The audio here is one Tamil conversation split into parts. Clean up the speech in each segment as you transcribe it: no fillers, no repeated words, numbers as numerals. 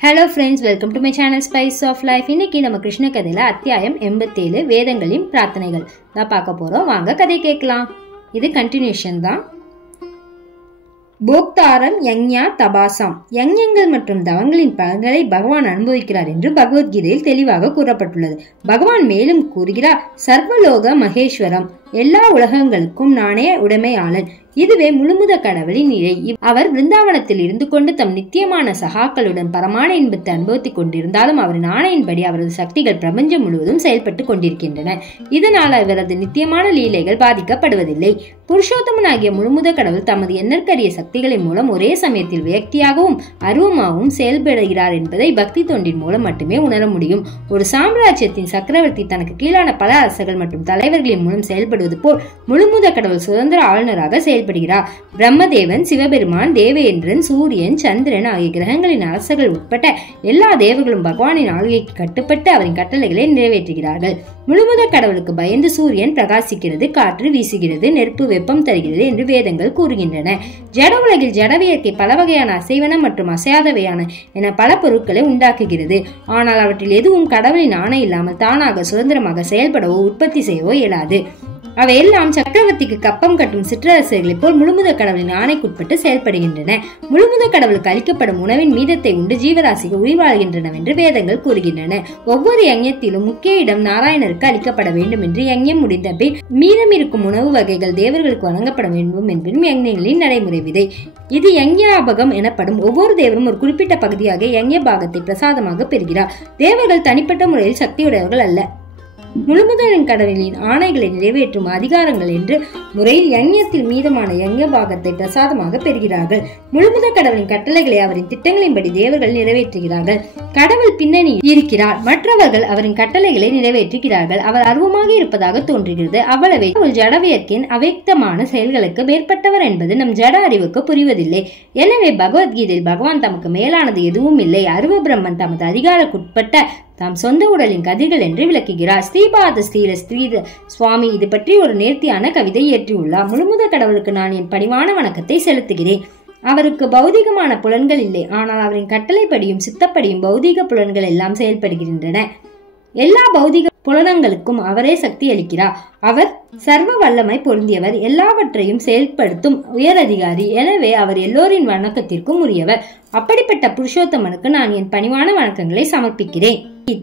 ஹலோ ஃப்ரெண்ட்ஸ், welcome to my channel spice of life. இன்னைக்கு நம்ம கிருஷ்ண கதையில அத்தியாயம் 87 வேதங்களின் பிரார்த்தனைகள் தான் பார்க்க போறோம். வாங்க கதை கேட்கலாம். இது கண்டினியூஷன் தான். போக்தாரம் யக்ஞா தபாசாம், யக்ஞங்கள் மற்றும் தவங்களின் பலன்களை பகவான் அனுபவிக்கிறார் என்று பகவத்கீதையில் தெளிவாக கூறப்பட்டுள்ளது. பகவான் மேலும் கூறுகிறார், சர்வலோக மகேஸ்வரம், எல்லா உலகங்களுக்கும் நானே உடைமையாளன். இதுவே முழுமுத கடவுளின் நிலை. அவர் விருந்தாவனத்தில் இருந்து கொண்டு தம் நித்தியமான சகாக்களுடன் பரமான இன்பத்தை அனுபவித்துக் கொண்டிருந்தாலும் அவரின் ஆணையின்படி அவரது சக்திகள் பிரபஞ்சம் முழுவதும் செயல்பட்டு கொண்டிருக்கின்றன. இதனால் அவரது நித்தியமான லீலைகள் பாதிக்கப்படுவதில்லை. புருஷோத்தமனாகிய முழுமுத கடவுள் தமது எண்ணற்கரிய சக்திகளின் மூலம் ஒரே சமயத்தில் வியக்தியாகவும் அருவமாகவும் செயல்படுகிறார் என்பதை பக்தி தொண்டின் மூலம் மட்டுமே உணர முடியும். ஒரு சாம்ராஜ்யத்தின் சக்கரவர்த்தி தனக்கு கீழான பல அரசர்கள் மற்றும் தலைவர்களின் மூலம் செயல்படுவது போல் முழுமுத கடவுள் சுதந்திர ஆளுநராக செயல்படுகிறார். பிரம்மதேவன், சிவபெருமான், தேவேந்திரன், சூரியன், சந்திரன் ஆகிய கிரகங்களின் அரசர்கள் உட்பட்ட எல்லா தேவர்களும் பகவானின் ஆளுகைக்கு கட்டுப்பட்டு அவரின் கட்டளைகளை நிறைவேற்றுகிறார்கள். முழுமுத கடவுளுக்கு பயந்து சூரியன் பிரகாசிக்கிறது, காற்று வீசுகிறது, நெருப்பு வெப்பம் தருகிறது என்று வேதங்கள் கூறுகின்றன. ஜட உலகில் ஜடவியற்கை பல வகையான அசைவன மற்றும் அசையாதவையான என பல பொருட்களை உண்டாக்குகிறது. ஆனால் அவற்றில் எதுவும் கடவுளின் ஆணை இல்லாமல் தானாக சுதந்திரமாக செயல்படவோ உற்பத்தி செய்யவோ இயலாது. அவையெல்லாம் சக்கரவர்த்திக்கு கப்பம் கட்டும் சிற்றரசர்களைப் போல் முழுமுத கடவுளின் ஆணைக்குட்பட்டு செயல்படுகின்றன. முழுமுத கடவுளுக்கு அளிக்கப்படும் உணவின் மீதத்தை உண்டு ஜீவராசிகள் உயிர் வாழ்கின்றன என்று வேதங்கள் கூறுகின்றன. ஒவ்வொரு யஞத்திலும் முக்கிய இடம் நாராயணருக்கு அளிக்கப்பட வேண்டும் என்று யஞம் முடிந்த பின் மீதம் இருக்கும் உணவு வகைகள் தேவர்களுக்கு வழங்கப்பட வேண்டும் என்பதும் யஞங்களின் நடைமுறை விதை. இது யஞாபகம் எனப்படும். ஒவ்வொரு தேவரும் ஒரு குறிப்பிட்ட பகுதியாக யஞ பாகத்தை பிரசாதமாக பெறுகிறார். தேவர்கள் தனிப்பட்ட முறையில் சக்தியுடையவர்கள் அல்ல. முழுமுதலின் கடவுளின் ஆணைகளை நிறைவேற்றும் அதிகாரங்கள் என்று முறையில் யஞத்தில் மீதமான யஞ பாகத்தை பிரசாதமாக பெறுகிறார்கள். முழுமுத கடவுளின் கட்டளைகளை அவரின் திட்டங்களின்படி தேவர்கள் நிறைவேற்றுகிறார்கள். கடவுள் பின்னணி இருக்கிறார், மற்றவர்கள் அவரின் கட்டளைகளை நிறைவேற்றுகிறார்கள். அவர் அருவமாக இருப்பதாக தோன்றுகிறது. அவ்வளவே ஜடவியற்கின் அவ்யக்தமான செயல்களுக்கு மேற்பட்டவர் என்பது நம் ஜட அறிவுக்கு புரிவதில்லை. எனவே பகவத்கீதையில் பகவான் தமக்கு மேலானது எதுவும் இல்லை, அருவ பிரம்மன் தமது அதிகாரக்குட்பட்ட தாம் சொந்த உடலின் கதிர்கள் என்று விளக்குகிறார். ஸ்ரீபாத ஸ்ரீர ஸ்ரீர சுவாமி இது பற்றி ஒரு நேர்த்தியான கவிதை இயற்றியுள்ளார். முழுமுத கடவுளுக்கு நான் என் பணிவான வணக்கத்தை செலுத்துகிறேன். அவருக்கு பௌதிகமான புலன்கள் இல்லை, ஆனால் அவரின் கட்டளைப்படியும் சித்தப்படியும் பௌதிக புலன்கள் எல்லாம் செயல்படுகின்றன. எல்லா பௌதிக புலனங்களுக்கும் அவரே சக்தி அளிக்கிறார். அவர் சர்வ வல்லமை பொருந்தியவர், எல்லாவற்றையும் செயல்படுத்தும் உயர் அதிகாரி. எனவே அவர் எல்லோரின் வணக்கத்திற்கும் உரியவர். அப்படிப்பட்ட புருஷோத்தமனுக்கு நான் என் பணிவான வணக்கங்களை சமர்ப்பிக்கிறேன்.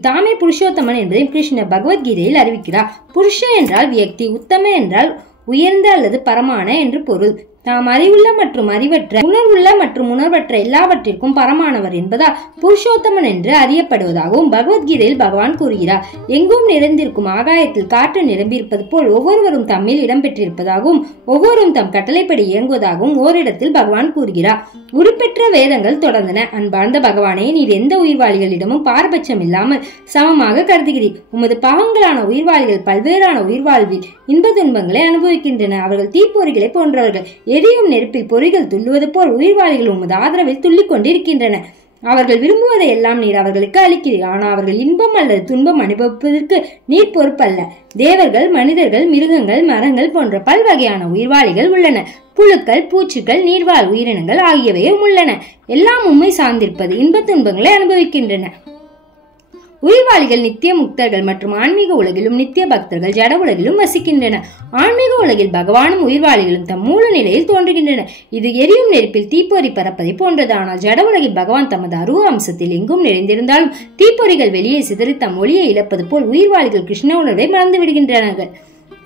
தாமே புருஷோத்தமன் என்பதை கிருஷ்ணர் பகவத்கீதையில் அறிவிக்கிறார். புருஷ என்றால் வியக்தி, உத்தம என்றால் உயர்ந்த அல்லது பரமான என்று பொருள். தாம் அறிவுள்ள மற்றும் அறிவற்ற, உணர்வுள்ள மற்றும் உணர்வற்ற எல்லாவற்றிற்கும் பரமானவர் என்பதால் புருஷோத்தமன் என்று அறியப்படுவதாகவும் பகவத்கீதையில் பகவான் கூறுகிறார். எங்கும் நிறைந்திருக்கும் ஆகாயத்தில் காற்று நிரம்பியிருப்பது போல் ஒவ்வொருவரும் தம்மில் இடம்பெற்றிருப்பதாகவும் ஒவ்வொருவரும் தம் கட்டளைப்படி இயங்குவதாகவும் ஓரிடத்தில் பகவான் கூறுகிறார். உருப்பெற்ற வேதங்கள் தொடர்ந்தன. அன்பார்ந்த பகவானே, நீர் எந்த உயிர்வாளிகளிடமும் பாரபட்சம் இல்லாமல் சமமாக கருதுகிறீர். உமது பாவங்களான உயிர்வாளிகள் பல்வேறான உயிர்வாழ்வில் இன்ப துன்பங்களை அனுபவிக்கின்றன. அவர்கள் தீப்பொறிகளை போன்றவர்கள். எரியும் நெருப்பில் பொறிகள் துள்ளுவது போல் உயிர்வாளிகள் உமது ஆதரவில் துள்ளிக் கொண்டிருக்கின்றன. அவர்கள் விரும்புவதை எல்லாம் நீர் அவர்களுக்கு அளிக்கிறீர். ஆனால் அவர்கள் இன்பம் அல்லது துன்பம் அனுபவிப்பதற்கு நீர் பொறுப்பல்ல. தேவர்கள், மனிதர்கள், மிருகங்கள், மரங்கள் போன்ற பல்வகையான உயிர்வாளிகள் உள்ளன. புழுக்கள், பூச்சிகள், நீர்வாழ் உயிரினங்கள் ஆகியவையும் உள்ளன. எல்லாம் உண்மை சார்ந்திருப்பது இன்ப துன்பங்களை அனுபவிக்கின்றன. உயிர்வாளிகள் நித்திய முக்தர்கள் மற்றும் ஆன்மீக உலகிலும் நித்திய பக்தர்கள் ஜட உலகிலும் வசிக்கின்றன. ஆன்மீக உலகில் பகவானும் உயிர்வாளிகளும் தம் மூல நிலையில் தோன்றுகின்றன. இது எரியும் நெருப்பில் தீப்பொறி பறப்பதை போன்றது. ஆனால் ஜட உலகில் பகவான் தமது அருவ அம்சத்தில் எங்கும் நிறைந்திருந்தாலும் தீப்பொறிகள் வெளியே சிதறி தம் ஒளியை இழப்பது போல் உயிர்வாளிகள் கிருஷ்ண உணர்வை மறந்து விடுகின்றனர்.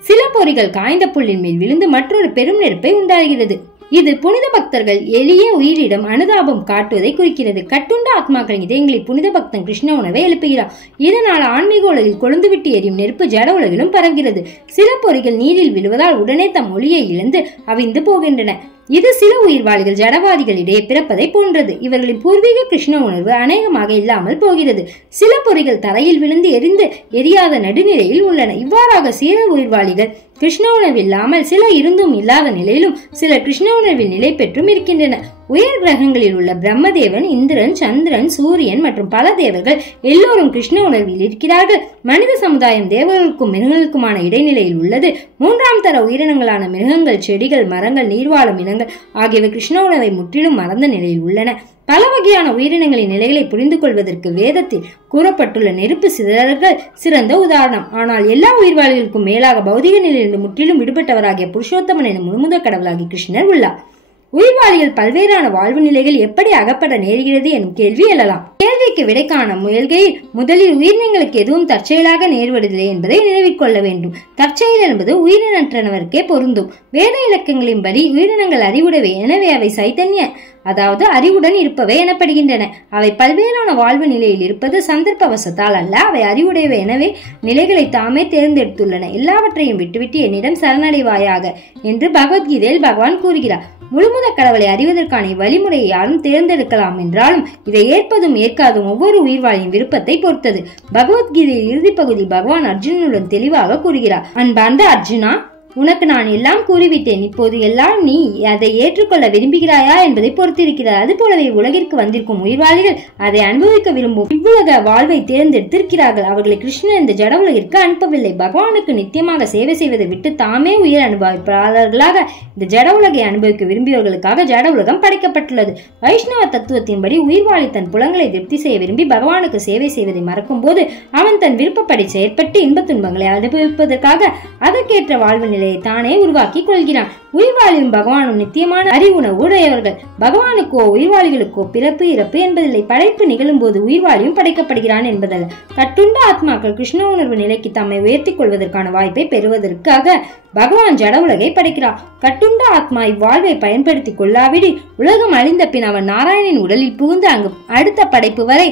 சில பொறிகள் காய்ந்த புல்லின் மேல் விழுந்து மற்றொரு பெரும் நெருப்பை உண்டாகிறது. இது புனித பக்தர்கள் எளிய உயிரிடம் அனுதாபம் காட்டுவதை குறிக்கிறது. கட்டுண்ட ஆத்மாக்களின் இதயங்களில் புனித பக்தன் கிருஷ்ண உணவை எழுப்புகிறார். இதனால் ஆன்மீக உலகில் கொழுந்துவிட்டு எரியும் நெருப்பு ஜட உலகிலும் பரவுகிறது. சில பொறிகள் நீரில் விழுவதால் உடனே தம் ஒளியை இழந்து அவிந்து போகின்றன. இது சில உயிர்வாளிகள் ஜடவாதிகளிடையே பிறப்பதை போன்றது. இவர்களின் பூர்வீக கிருஷ்ண உணர்வு அநேகமாக இல்லாமல் போகிறது. சில பொறிகள் தரையில் விழுந்து எரிந்து எரியாத நடுநிலையில் உள்ளன. இவ்வாறாக சில உயிர்வாளிகள் கிருஷ்ண உணர்வு இல்லாமல், சில இருந்தும் இல்லாத நிலையிலும், சில கிருஷ்ண உணர்வில் நிலை பெற்றும் இருக்கின்றன. உயர் கிரகங்களில் உள்ள பிரம்மதேவன், இந்திரன், சந்திரன், சூரியன் மற்றும் பல தேவர்கள் எல்லோரும் கிருஷ்ண உணர்வில் இருக்கிறார்கள். மனித சமுதாயம் தேவர்களுக்கும் மிருகங்களுக்குமான இடைநிலையில் உள்ளது. மூன்றாம் தர உயிரினங்களான மிருகங்கள், செடிகள், மரங்கள், நீர்வாழும் இனங்கள் ஆகியவை கிருஷ்ண உணர்வை முற்றிலும் மறந்த நிலையில் உள்ளன. பல வகையான உயிரினங்களின் நிலைகளை புரிந்து கொள்வதற்கு வேதத்தில் கூறப்பட்டுள்ள நெருப்பு சிதறல்கள் சிறந்த உதாரணம். ஆனால் எல்லா உயிர்வாழிகளுக்கும் மேலாக பௌதிக நிலையிலிருந்து முற்றிலும் விடுபட்டவராகிய புருஷோத்தமன் எனும் முழுமுதற் கடவுளாகிய கிருஷ்ணர் உள்ளார். உயிர்வாழிகள் பல்வேறான வாழ்வு நிலைகள் எப்படி அகப்பட நேருகிறது எனும் கேள்வி எழலாம். கேள்விக்கு விடை காண முயல்கையில் முதலில் உயிரினங்களுக்கு எதுவும் தற்செயலாக நேர்வதில்லை என்பதை நினைவில் கொள்ள வேண்டும். தற்செயல் என்பது உயிரினற்றனவருக்கே பொருந்தும். வேத இலக்கங்களின்படி உயிரினங்கள் அறிவுடையவை, எனவே அவை சைத்தன்ய அதாவது அறிவுடன் இருப்பவை எனப்படுகின்றன. அவை பல்வேறான வாழ்வு நிலையில் இருப்பது சந்தர்ப்பவசத்தால் அல்ல, அவை அறிவுடையவை, எனவே நிலைகளை தாமே தேர்ந்தெடுத்துள்ளன. எல்லாவற்றையும் விட்டுவிட்டு என்னிடம் சரணடைவாயாக என்று பகவத்கீதையில் பகவான் கூறுகிறார். முழுமுதற் கடவுளை அறிவதற்கான வழிமுறையை யாரும் தேர்ந்தெடுக்கலாம் என்றாலும் இதை ஏற்பதும் ஏற்காதும் ஒவ்வொரு உயிர்வாழியின் விருப்பத்தை பொறுத்தது. பகவத்கீதையில் இறுதி பகுதி பகவான் அர்ஜுனனுடன் தெளிவாக கூறுகிறார். அன்பார்ந்த அர்ஜுனா, உனக்கு நான் எல்லாம் கூறிவிட்டேன். இப்போது எல்லாம் நீ அதை ஏற்றுக்கொள்ள விரும்புகிறாயா என்பதை பொறுத்திருக்கிறார். அது போலவே உலகிற்கு வந்திருக்கும் உயிர்வாழிகள் அதை அனுபவிக்க விரும்பும் இவ்வுலக வாழ்வை தேர்ந்தெடுத்திருக்கிறார்கள். அவர்களை கிருஷ்ணன் இந்த ஜட உலகிற்கு அனுப்பவில்லை. பகவானுக்கு நித்தியமாக சேவை செய்வதை விட்டு தாமே உயிர் அனுபவிப்பாளர்களாக இந்த ஜட உலகை அனுபவிக்க விரும்பியவர்களுக்காக ஜட உலகம் படைக்கப்பட்டுள்ளது. வைஷ்ணவ தத்துவத்தின்படி உயிர்வாழி தன் புலங்களை திருப்தி செய்ய விரும்பி பகவானுக்கு சேவை செய்வதை மறக்கும் போது அவன் தன் விருப்பப்படி செயற்பட்டு இன்ப துன்பங்களை அனுபவிப்பதற்காக அதற்கேற்ற வாழ்வு தானே உருவாக்கி கொள்கிறான். உயிர்வாழியும் பகவானும் நித்தியமான அறிவுணர்வு உடையவர்கள். பகவானுக்கோ உயிர்வாழிகளுக்கோ பிறப்பு இறப்பு என்பதில்லை. படைப்பு நிகழும் போது உயிர்வாழியும் படைக்கப்படுகிறான் என்பதல்ல. கட்டுண்ட ஆத்மாக்கள் கிருஷ்ண உணர்வு நிலைக்கு தம்மை உயர்த்தி கொள்வதற்கான வாய்ப்பை பெறுவதற்காக பகவான் ஜட உலகை படைக்கிறார். கட்டுண்ட ஆத்மா இவ்வாழ்வை பயன்படுத்திக் கொள்ளாவிடில் உலகம் அழிந்த பின் அவன் நாராயணனின் உடலில் புகுந்து அங்கு அடுத்த படைப்பு வரை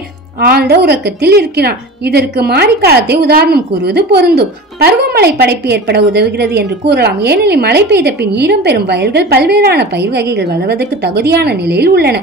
ஆழ்ந்த உறக்கத்தில் இருக்கிறான். இதற்கு மாரிக்காலத்தை உதாரணம் கூறுவது பொருந்தும். பருவமழை படைப்பு ஏற்பட உதவுகிறது என்று கூறலாம். ஏனெனில் மழை பெய்த பின் ஈரம் பெறும் வயல்கள் பல்வேறான பயிர் வகைகள் வளர்வதற்கு தகுதியான நிலையில் உள்ளன.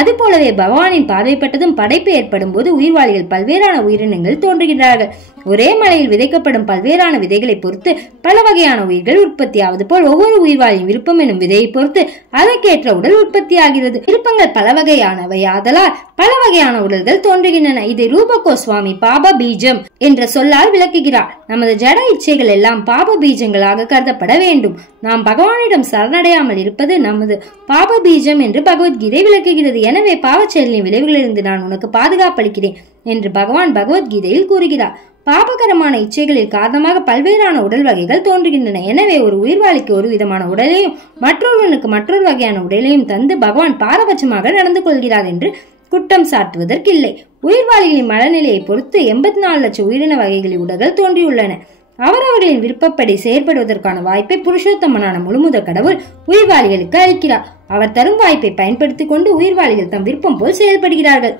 அதுபோலவே பகவானின் பார்வைப்பட்டதும் படைப்பு ஏற்படும் போது உயிர்வாழிகள் பல்வேறான உயிரினங்கள் தோன்றுகிறார்கள். ஒரே மழையில் விதைக்கப்படும் பல்வேறான விதைகளை பொறுத்து பல வகையான உயிர்கள் உற்பத்தியாவது போல் ஒவ்வொரு உயிர்வாழியின் விருப்பம் எனும் விதையை பொறுத்து அதற்கேற்ற உடல் உற்பத்தியாகிறது. விருப்பங்கள் பல வகையானவை ஆதலால் பல வகையான உடல்கள் தோன்றுகின்றன. இதை ரூப கோஸ்வாமி பாப பீஜம் என்ற சொல்லால் விளக்குகிறார். நமது ஜட இச்சைகள் எல்லாம் பாப பீஜங்களாக கருதப்பட வேண்டும். நாம் பகவானிடம் சரணடையாமல் இருப்பது நமது பாப பீஜம் என்று பகவத்கீதை விளக்குகிறது. எனவே பாவச் செயலின் விளைவுகளிலிருந்து நான் உனக்கு பாதுகாப்பளிக்கிறேன் என்று பகவான் பகவத்கீதையில் கூறுகிறார். பாபகரமான இச்சைகளில் காரணமாக பல்வேறான உடல் வகைகள் தோன்றுகின்றன. எனவே ஒரு உயிர்வாழிக்கு ஒரு விதமான உடலையும் மற்றொருவனுக்கு மற்றொரு வகையான உடலையும் தந்து பகவான் பாரபட்சமாக நடந்து கொள்கிறார் என்று குற்றம் சாட்டுவதற்கில்லை. உயிர்வாழிகளின் மனநிலையை பொறுத்து 84 லட்சம் உயிரின வகைகளின் உடல்கள் தோன்றியுள்ளன. அவரவர்களின் விருப்பப்படி செயற்படுவதற்கான வாய்ப்பை புருஷோத்தமனான முழுமுதற் கடவுள் உயிர்வாழிகளுக்கு அளிக்கிறார். அவர் தரும் வாய்ப்பை பயன்படுத்திக் கொண்டு உயிர்வாழிகள் தம் விருப்பம் போல் செயல்படுகிறார்கள்.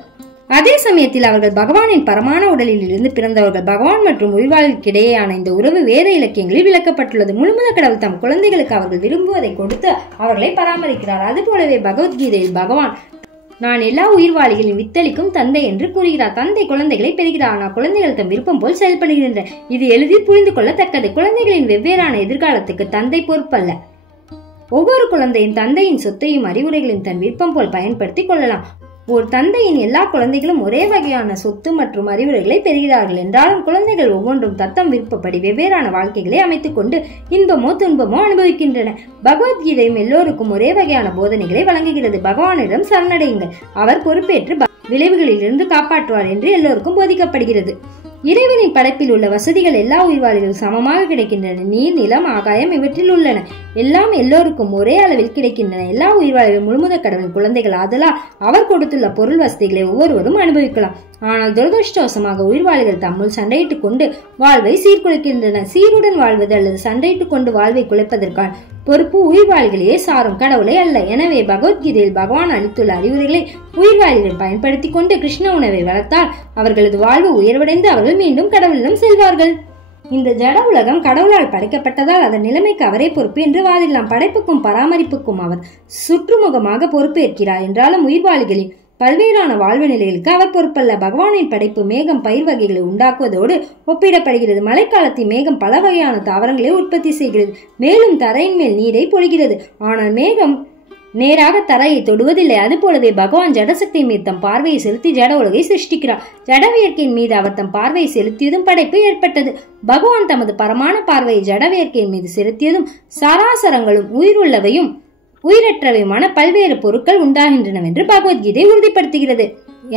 அதே சமயத்தில் அவர்கள் பகவானின் பரமான உடலில் இருந்து பிறந்தவர்கள். பகவான் மற்றும் உயிர்வாழிகளுக்கு இடையேயான இந்த உறவு வேத இலக்கியங்களில் விளக்கப்பட்டுள்ளது. முழுமுதற் கடவுள் தம் குழந்தைகளுக்கு அவர்கள் விரும்புவதை கொடுத்து அவர்களை பராமரிக்கிறார். அதுபோலவே பகவத்கீதையில் பகவான் நான் எல்லா உயிர்வாழிகளின் வித்தளிக்கும் தந்தை என்று கூறுகிறார். தந்தை குழந்தைகளை பெறுகிறார், ஆனால் குழந்தைகள் தம் விருப்பம் போல் செயல்படுகின்றன. இது எளிதில் புரிந்து கொள்ளத்தக்கது. குழந்தைகளின் வெவ்வேறான எதிர்காலத்துக்கு தந்தை பொறுப்பல்ல. ஒவ்வொரு குழந்தையின் தந்தையின் சொத்தையும் அறிவுரைகளின் தன் விருப்பம் போல் பயன்படுத்திக் கொள்ளலாம். ஒரு தந்தையின் எல்லா குழந்தைகளும் ஒரே வகையான சொத்து மற்றும் அறிவுரைகளை பெறுகிறார்கள் என்றாலும் குழந்தைகள் ஒவ்வொன்றும் தத்தம் விருப்பப்படி வெவ்வேறான வாழ்க்கைகளை அமைத்துக் கொண்டு இன்பமோ துன்பமோ அனுபவிக்கின்றன. பகவத்கீதையும் எல்லோருக்கும் ஒரே வகையான போதனைகளை வழங்குகிறது. பகவானிடம் சரணடையுங்கள், அவர் பொறுப்பேற்று விளைவுகளில் இருந்து காப்பாற்றுவார் என்று எல்லோருக்கும் போதிக்கப்படுகிறது. இறைவனின் படைப்பில் உள்ள வசதிகள் எல்லா உயிர்வாழிகளும் சமமாக கிடைக்கின்றன. நீர், நிலம், ஆகாயம் இவற்றில் உள்ளன. எல்லாம் எல்லோருக்கும் ஒரே அளவில் கிடைக்கின்றன. எல்லா உயிர்வாழிகளும் முழுமுதற் கடவுளின் குழந்தைகள் ஆதலால் அவர் கொடுத்துள்ள பொருள் வசதிகளை ஒவ்வொருவரும் அனுபவிக்கலாம். ஆனால் துரதிருஷ்டவசமாக உயிர்வாழிகள் தம்முள் சண்டையிட்டுக் கொண்டு வாழ்வை சீர்குலைக்கின்றன. சீருடன் வாழ்வது அல்லது சண்டையிட்டுக் கொண்டு வாழ்வை குலைப்பதற்கான பொறுப்பு உயிர்வாழிகளையே சாரும், கடவுளை அல்ல. எனவே பகவத்கீதையில் பகவான் அளித்துள்ள அறிவுரைகளை உயிர்வாழிகள் பயன்படுத்தி கொண்டு கிருஷ்ண உணவை வளர்த்தால் அவர்களது வாழ்வு உயர்வடைந்து அவர்கள் மீண்டும் கடவுளிடம் செல்வார்கள். இந்த ஜட உலகம் கடவுளால் படைக்கப்பட்டதால் அதன் நிலைமைக்கு அவரே பொறுப்பு என்று வாதிடலாம். படைப்புக்கும் பராமரிப்புக்கும் அவர் சுற்றுமுகமாக பொறுப்பேற்கிறார் என்றாலும் உயிர்வாழிகளின் பல்வேறான வாழ்வு நிலைகளுக்கு அவர் பொறுப்பல்ல. பகவானின் படைப்பு மேகம் பயிர் வகைகளை உண்டாக்குவதோடு ஒப்பிடப்படுகிறது. மழைக்காலத்தில் மேகம் பல வகையான தாவரங்களை உற்பத்தி செய்கிறது, மேலும் தரையின் மேல் நீரை பொழிகிறது. ஆனால் மேகம் நேராக தரையை தொடுவதில்லை. அதுபோலவே பகவான் ஜடசக்தி மீது தம் பார்வையை செலுத்தி ஜட உலகை சிருஷ்டிக்கிறார். ஜடவியற்கையின் மீது அவர் தம் பார்வையை செலுத்தியதும் படைப்பு ஏற்பட்டது. பகவான் தமது பரமான பார்வையை ஜடவியற்கையின் மீது செலுத்தியதும் சராசரங்களும் உயிருள்ளவையும் உயிரற்றவையுமான பல்வேறு பொருட்கள் உண்டாகின்றனவென்று பகவத்கீதை உறுதிப்படுத்துகிறது.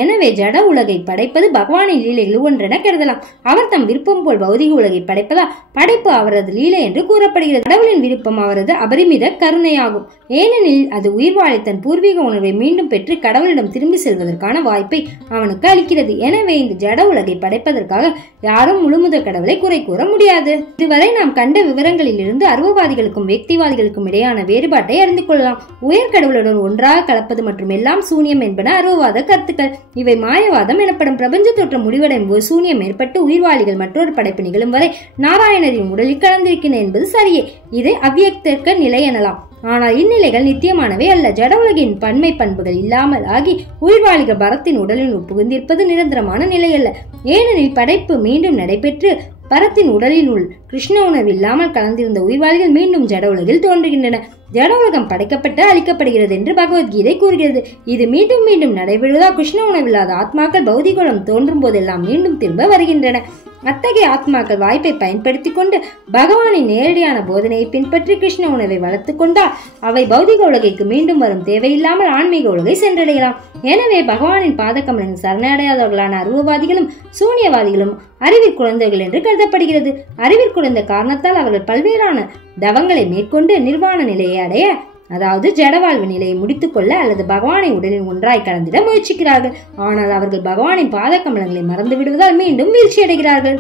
எனவே ஜட உலகை படைப்பது பகவானின் லீலைகள் ஒன்றென கருதலாம். அவர் தம் விருப்பம் போல் பௌதிக உலகை படைப்பதால் படைப்பு அவரது லீலை என்று கூறப்படுகிறது. கடவுளின் விருப்பம் அவரது அபரிமித கருணையாகும். ஏனெனில் அது உயிர்வாழி தன் பூர்வீக உணர்வை மீண்டும் பெற்று கடவுளிடம் திரும்பி செல்வதற்கான வாய்ப்பை அவனுக்கு அளிக்கிறது. எனவே இந்த ஜட உலகை படைப்பதற்காக யாரும் முழுமுதற் கடவுளை குறை கூற முடியாது. இதுவரை நாம் கண்ட விவரங்களில் இருந்து அருவவாதிகளுக்கும் வெக்திவாதிகளுக்கும் இடையான வேறுபாட்டை அறிந்து கொள்ளலாம். உயர் கடவுளுடன் ஒன்றாக கலப்பது மற்றும் எல்லாம் சூன்யம் என்பன அருவவாத கருத்துக்கள். இவை மாயவாதம் எனப்படும். பிரபஞ்ச தோற்றம் முடிவடையும் போது சூன்யம் ஏற்பட்டு உயிர்வாளிகள் மற்றொரு படைப்பு நிகழும் வரை நாராயணரின் உடலில் கலந்திருக்கின்றன என்பது சரியே. இதை அவ்வியக்தர்க்க நிலை எனலாம். ஆனால் இந்நிலைகள் நித்தியமானவை அல்ல. ஜட உலகின் பன்மை பண்புகள் இல்லாமல் ஆகி உயிர்வாளிகள் பரத்தின் உடலில் புகுந்திருப்பது நிரந்தரமான நிலை அல்ல. ஏனெனில் படைப்பு மீண்டும் நடைபெற்று பரத்தின் உடலில் உள் கிருஷ்ண உணர்வு இல்லாமல் கலந்திருந்த உயிர்வாளிகள் மீண்டும் ஜட உலகில் தோன்றுகின்றன. ஜட உலகம் படைக்கப்பட்டு அழிக்கப்படுகிறது என்று பகவத்கீதை கூறுகிறது. இது மீண்டும் மீண்டும் நடைபெறுவதால் கிருஷ்ண உணர்வில்லாத ஆத்மாக்கள் பௌதிகுலம் தோன்றும் போதெல்லாம் மீண்டும் திரும்ப வருகின்றன. அத்தகைய ஆத்மாக்கள் வாய்ப்பை பயன்படுத்தி கொண்டு பகவானின் நேரடியான போதனையை பின்பற்றி கிருஷ்ண உணவை வளர்த்துக் கொண்டால் அவை பௌதிக உலகைக்கு மீண்டும் வரும் தேவையில்லாமல் ஆன்மீக உலகை சென்றடையலாம். எனவே பகவானின் பாதகமலின் சரணடையாதவர்களான அருவவாதிகளும் சூன்யவாதிகளும் அறிவிற் குழந்தைகள் என்று கருதப்படுகிறது. அறிவிற் குழந்தை காரணத்தால் அவர்கள் பல்வேறான தவங்களை மேற்கொண்டு நிர்வாண நிலையை அடைய, அதாவது ஜடவாழ்வு நிலையை முடித்துக் கொள்ள அல்லது பகவானை உடலில் ஒன்றாய் கலந்திட முயற்சிக்கிறார்கள். ஆனால் அவர்கள் பகவானின் பாத கமலங்களை மறந்து விடுவதால் மீண்டும் வீழ்ச்சி அடைகிறார்கள்.